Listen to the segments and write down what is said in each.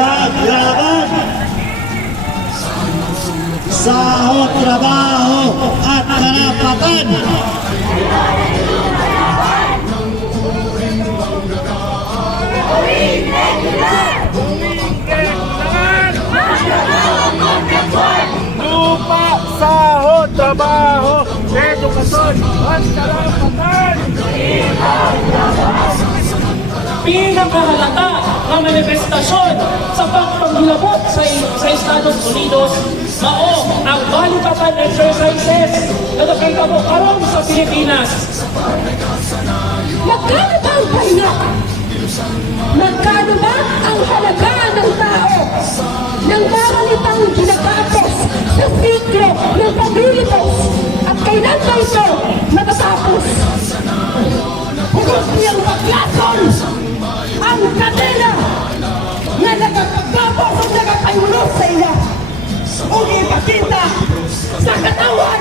ipaglaban. Sahod, trabaho at karapatan. Lupa, sahod, trabaho, edukasyon at karapatan. Pinakahalata na manifestasyon sa pagpangilabot sa Estados Unidos mao ang balibatan exercises na nakita mo karon sa Pilipinas. Magkano ba ang pahinga? Magkano ba ang halaga ng tao nang maralitang ginagapos sa siklo ng pag-iitos? At kailan ba ito matatapos? Hugos niyang baklason ang kadena na nagpagpapos at nagpayulos sa iya. Kung ipakita sa katawan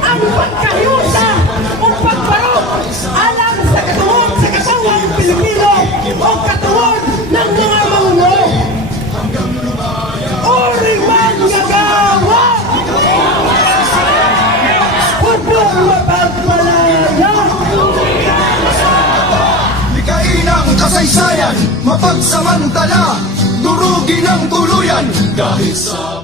ang pagkahyusa o pagbarok alang sa katuwag sa katawang Pilipino o katuwag ng mga mangulo. Uri man nagawa! Hubong mapagmalaya! Likain ang kasaysayan, mapagsamantala, durugin ang tuluyan dahil sa